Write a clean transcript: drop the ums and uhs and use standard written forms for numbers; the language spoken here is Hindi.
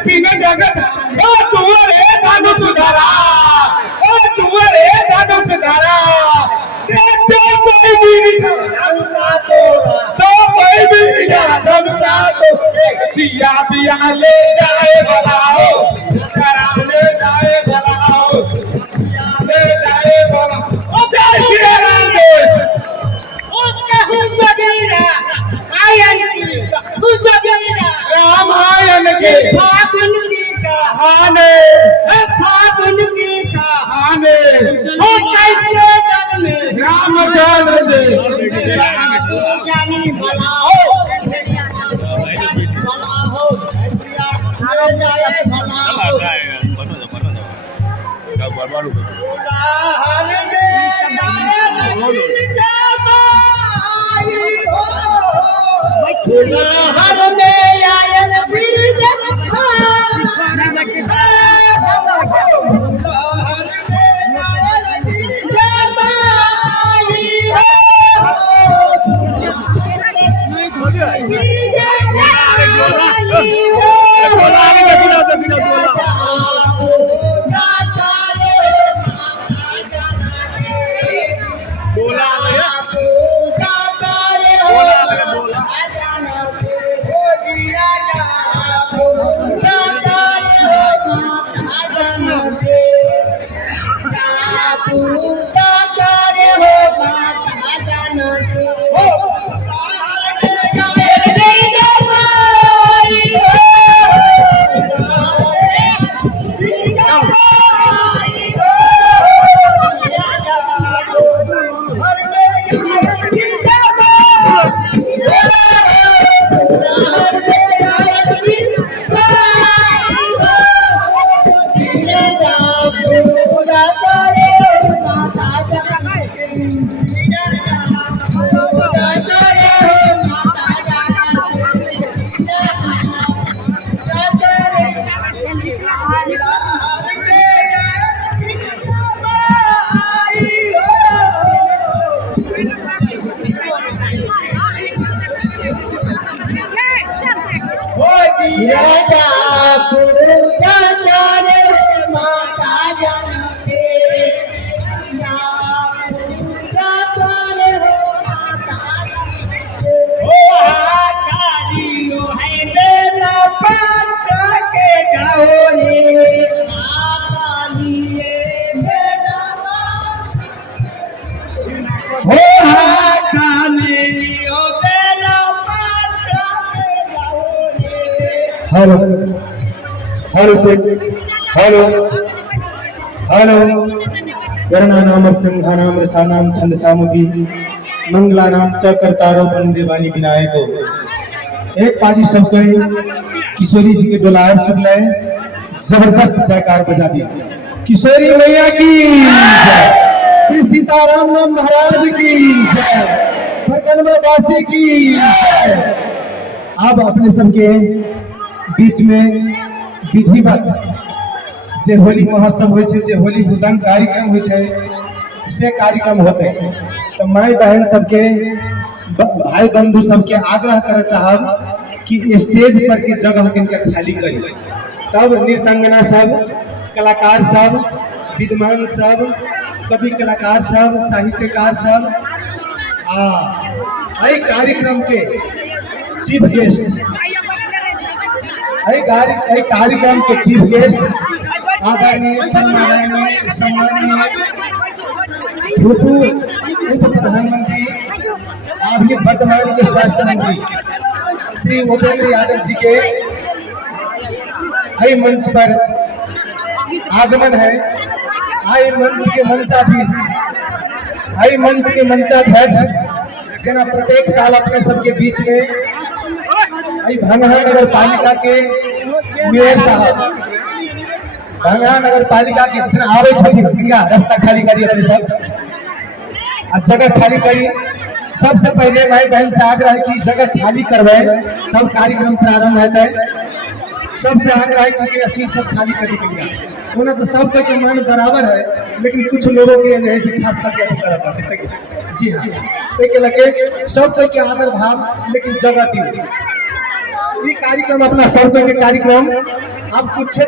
कठिन जगत ओ तुअरे धनुष धरा ओ तुअरे धनुष धरा तो कोई भी धनुषा तो सिया बिया ले जाए भलाओ खराब ले जाए भलाओ ले जाए भलाओ ओ जय श्री राम रामायण के फागुन की कहानी ओ कैसे जल में राम जल दे जानी भला हो हर में आयल बिरज हेलो हेलो हेलो हेलो गणनानाम सिंहानाम रसानाम छंद सामुदी मंगलानाम च कर्तारो वंदे वाणी विनायको। एक बाजी सबसे किशोरी जी के डोलार चुगले जबरदस्त जयकार बजा दिया। किशोरी मैया की जय, श्री सीताराम महाराज की जय, परगनवा वासी की जय। अब अपने सबके बीच में विधिवत जे होली महोत्सव हो, जे होली भूतन कार्यक्रम हो, से कार्यक्रम होते। तो माई बहन सबके भाई बंधु सबके आग्रह कर चाहब कि स्टेज पर के जगह के खाली करी। तब नृत्यांगना सब, कलाकार सब, विद्वान सब, कवि कलाकार सब, साहित्यकार सब कार्यक्रम के चीफ गेस्ट कार्यक्रम के चीफ गेस्ट आदरणीय सम्माननीय उप प्रधानमंत्री अभी वर्तमान के स्वास्थ्य मंत्री श्री उपेंद्र यादव जी के मंच पर आगमन है। मंच के मंचाध्यक्ष जना प्रत्येक साल अपने सबके बीच में भंगहा नगर पालिका के मेयर साहब, भंगहा नगर पालिका के आवे रास्ता खाली करी, अपने सब जगह खाली करी। सबसे पहले भाई बहन से आग्रह है कि जगह खाली करवाए, तब कार्यक्रम प्रारंभ होता है। सबसे आग्रह है कि सीट सब खाली करी के उन्हें तो सबका के मान बराबर है, लेकिन कुछ लोगों के जैसे खास करके जी हाँ, लगे सबसे के आदर भाव, लेकिन जगह दी ये कार्यक्रम अपना सरसों के कार्यक्रम आप कुछ